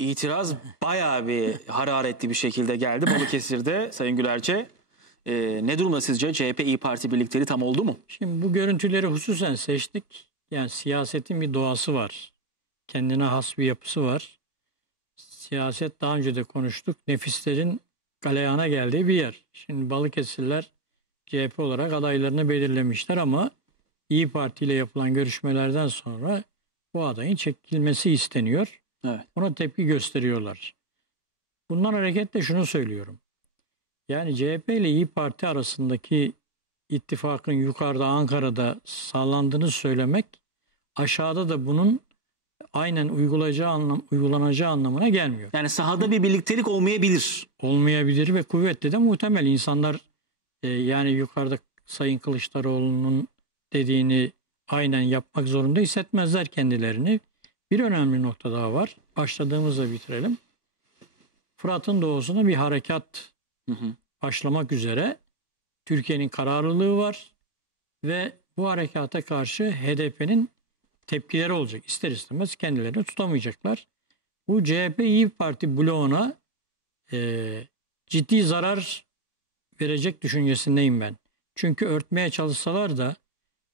İtiraz bayağı bir hararetli bir şekilde geldi Balıkesir'de Sayın Gülerce. Ee, ne durumda sizce? CHP İyi Parti birlikleri tam oldu mu? Şimdi bu görüntüleri hususen seçtik. Yani siyasetin bir doğası var. Kendine has bir yapısı var. Siyaset daha önce de konuştuk. Nefislerin galeyana geldiği bir yer. Şimdi Balıkesirler CHP olarak adaylarını belirlemişler ama İyi Parti ile yapılan görüşmelerden sonra bu adayın çekilmesi isteniyor. Evet. Ona tepki gösteriyorlar. Bundan hareketle şunu söylüyorum. Yani CHP ile İyi Parti arasındaki ittifakın yukarıda Ankara'da sağlandığını söylemek aşağıda da bunun aynen uygulayacağı anlam, uygulanacağı anlamına gelmiyor. Yani sahada bir birliktelik olmayabilir. Olmayabilir ve kuvvetli de muhtemel. İnsanlar e, yani yukarıda Sayın Kılıçdaroğlu'nun dediğini aynen yapmak zorunda hissetmezler kendilerini. Bir önemli nokta daha var. Başladığımızda bitirelim. Fırat'ın doğusuna bir harekat Hı hı. başlamak üzere Türkiye'nin kararlılığı var ve bu harekata karşı HDP'nin tepkileri olacak. İster istemez kendilerini tutamayacaklar. Bu CHP İyi Parti bloğuna e, ciddi zarar verecek düşüncesindeyim ben. Çünkü örtmeye çalışsalar da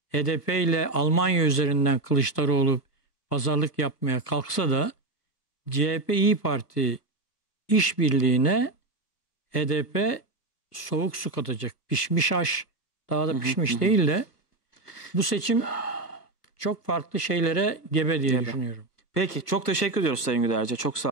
HDP ile Almanya üzerinden Kılıçdaroğlu pazarlık yapmaya kalksa da CHP İyi Parti işbirliğine HDP soğuk su katacak. Pişmiş aş daha da pişmiş değil de bu seçim çok farklı şeylere gebe diye Gebe. düşünüyorum. Peki çok teşekkür ediyoruz Sayın Gülerce. Çok sağ